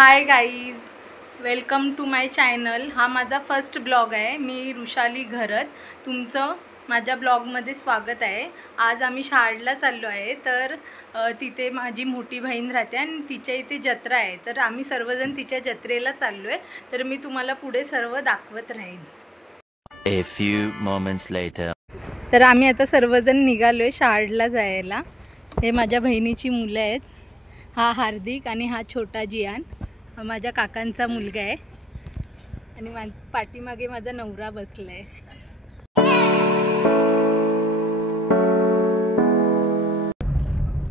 High guys, welcome to my channel. हा माझा first blog आहे। मी रुशाली घरत तुमचं माझ्या ब्लॉगमध्ये स्वागत आहे। आज आम्ही शाळेला चाललो आहे, तर तिथे माझी मोठी बहीण राहते आणि तिच्या इथे जत्रा आहे, तर आम्ही सर्वजण तिच्या जत्रेला चाललो आहे। तर मी तुम्हाला पुढे सर्व दाखवत राहीन। A few moments later. तर आम्ही आता सर्वजण निघालोय शाळेला जायला। हे माझ्या बहिणीची मुलं आहेत, हा हार्दिक आणि हा छोटा जियान, हा माझ्या काकांचा मुलगा आहे आणि पाठीमागे माझा नवरा बसलाय।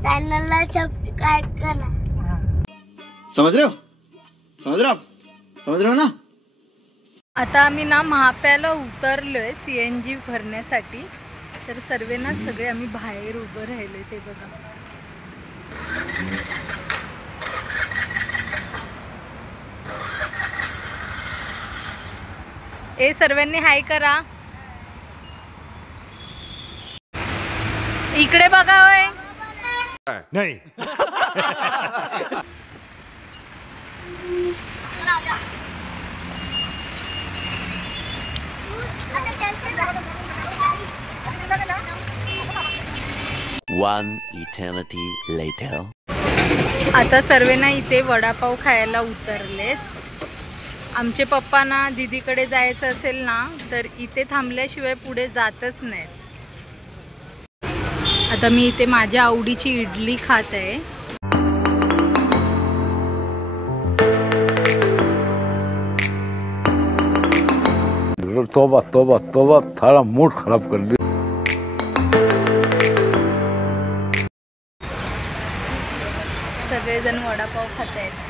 चॅनलला सबस्क्राइब करा। समझ रहे हो ना। आता आम्ही ना महाप्याला उतरलोय CNG भरण्यासाठी। तर सर्व ना सगळे आम्ही बाहेर उभं राहिलोय, ते बघा। ए सर्वांनी हाय करा, इकडे बघा। होय नहीं. One eternity later. आता सर्वांना इथे वडापाव खायला उतरलेत। आमचे पप्पा ना दीदीकडे जायचं असेल ना, तर इथे थांबल्याशिवाय पुढे जातच नाही। आता मी इथे माझ्या आवडीची इडली खात आहे। तोबा तोबा तोबा, थारा मूड खराब कर दी। सगळेजण वडापाव खात आहेत।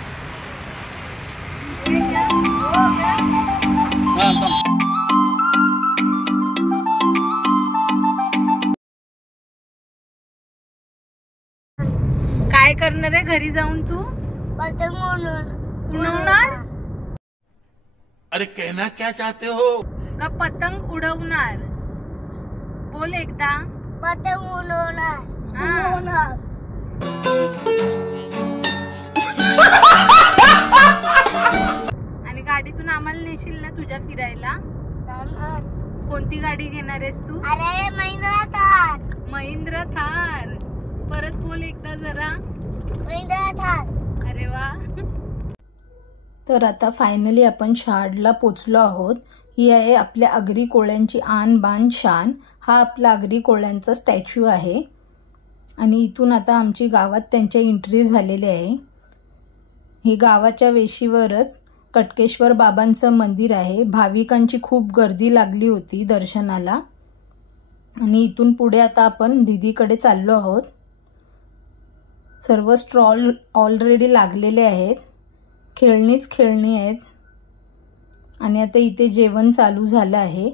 काय करणार आहे घरी जाऊन तू? पतंग उडवणार? अरे कहना क्या चाहते हो? का पतंग उडवणार? बोल एकदा। पतंग उडवणार। आणि गाडीतून आम्हाला नेशील ना तुझ्या फिरायला? कोणती गाडी घेणार आहेस तू? अरे महिंद्रा थार। महिंद्रा थार। परत बोल एकदा जरा। महिंद्रा थार। अरे वा। तर आता फायनली आपण शाळेला पोचलो आहोत। ही आहे आपल्या आगरी कोळ्यांची आन बान शान। हा आपला आगरी कोळ्यांचा स्टॅच्यू आहे आणि इथून आता आमची गावात त्यांच्या एंट्री झालेली आहे। ही गावाच्या वेशीवरच कटकेश्वर बाबांचं मंदिर आहे। भाविकांची खूप गर्दी लागली होती दर्शनाला आणि इथून पुढे आता आपण दीदीकडे चाललो आहोत। सर्व स्टॉल ऑलरेडी लागलेले आहेत, खेळणीच खेळणी आहेत आणि आता इथे जेवण चालू झालं आहे।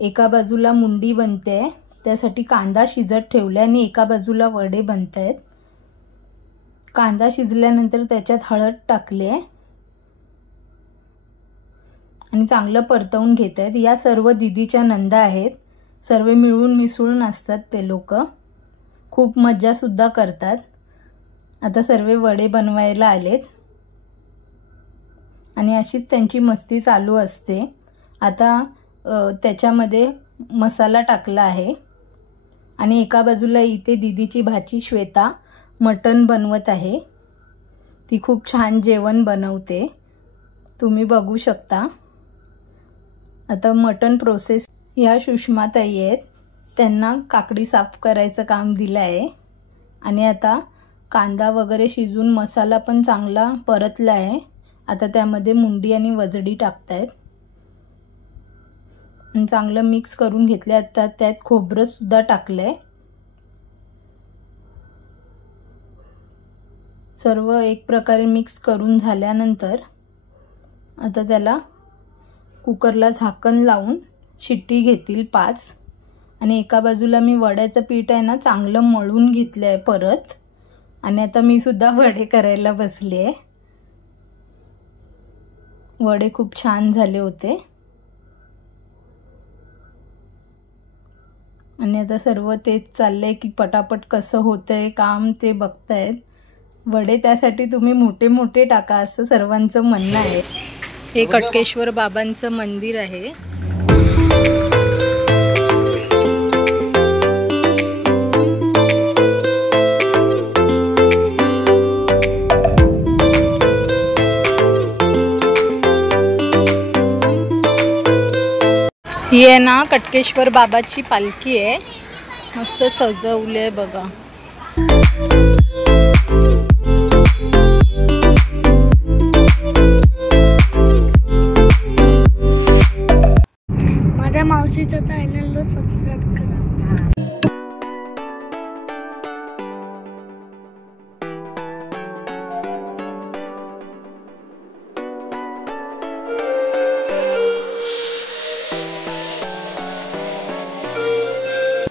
एका बाजूला मुंडी बनते, त्यासाठी कांदा शिजत ठेवला आणि एका बाजूला वडे बनत आहेत। कांदा शिजल्यानंतर त्याच्यात हळद टाकले आणि चांगलं परतवून घेत आहेत। या सर्व दीदीच्या नंदा आहेत, सर्व मिळून मिसळून असतात ते लोक, खूप मज्जा सुद्धा करतात। आता सर्व वडे बनवायला आलेत आणि अशीच त्यांची मस्ती चालू असते। आता त्याच्यामध्ये मसाला टाकला आहे आणि एका बाजूला इथे दीदीची भाची श्वेता मटण बनवत आहे। ती खूप छान जेवण बनवते, तुम्ही बघू शकता। आता मटण प्रोसेस या सुषमाताई आहेत, त्यांना काकडी साफ करायचं काम दिलं आहे आणि आता कांदा वगैरे शिजून मसाला पण चांगला परतला आहे। आता त्यामध्ये मुंडी आणि वजडी टाकतायत आणि चांगलं मिक्स करून घेतले। आता त्यात खोबरं सुद्धा टाकलंय। सर्व एक प्रकारे मिक्स करून झाल्यानंतर आता त्याला कुकरला झाकण लावून शिट्टी घेतील 5 आणि एका बाजूला मी वड्याचं पीठ आहे ना चांगलं मळून घेतलं आहे परत आणि आता मी सुद्धा वडे करायला बसली आहे। वडे खूप छान झाले होते आणि आता सर्व तेच चाललंय की पटापट कसं होतंय काम ते बघतायत। वडे त्यासाठी तुम्ही मोठे मोठे टाका असं सर्वांचं म्हणणं आहे. हे कटकेश्वर बाबांचं मंदिर आहे. ही आहे ना कटकेश्वर बाबाची पालखी आहे. मस्त सजवली आहे बघा. माझ्या मावशीच्या चॅनलला सबस्क्राईब करा.